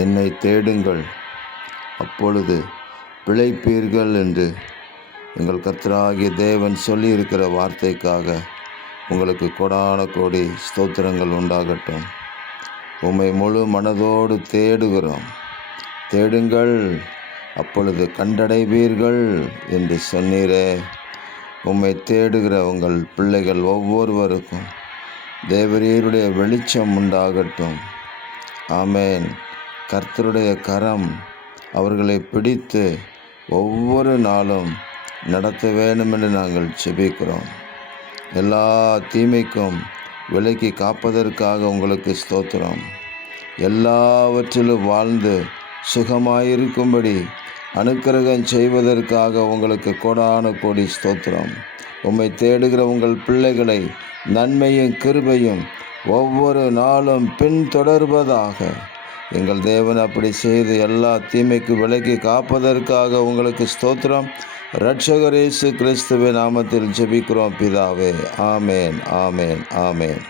என்னை தேடுங்கள், அப்பொழுது பிழைப்பீர்கள் என்று எங்கள் கர்த்தராகிய தேவன் சொல்லியிருக்கிற வார்த்தைக்காக உங்களுக்கு கோடான கோடி ஸ்தோத்திரங்கள் உண்டாகட்டும். உம்மை முழு மனதோடு தேடுகிறோம். தேடுங்கள், அப்பொழுது கண்டடைவீர்கள் என்று சொன்னீரே. உம்மை தேடுகிற உங்கள் பிள்ளைகள் ஒவ்வொருவருக்கும் தேவரீருடைய வெளிச்சம் உண்டாகட்டும். ஆமேன். கர்த்தருடைய கரம் அவர்களை பிடித்து ஒவ்வொரு நாளும் நடத்த வேண்டும் என்று நாங்கள் ஜெபிக்கிறோம். எல்லா தீமைக்கும் விலக்கி காப்பதற்காக உங்களுக்கு ஸ்தோத்திரம். எல்லாவற்றிலும் வாழ்ந்து சுகமாயிருக்கும்படி அனுக்கிரகம் செய்வதற்காக உங்களுக்கு கோடான கோடி ஸ்தோத்திரம். உம்மை தேடுகிற உங்கள் பிள்ளைகளை நன்மையும் கிருபையும் ஒவ்வொரு நாளும் பின்தொடர்வதாக. எங்கள் தேவன் அப்படி செய்து எல்லா தீமைக்கு விலக்கி காப்பதற்காக உங்களுக்கு ஸ்தோத்திரம். இரட்சகர் இயேசு கிறிஸ்துவின் நாமத்தில் ஜெபிக்கிறோம் பிதாவே. ஆமேன், ஆமேன், ஆமேன்.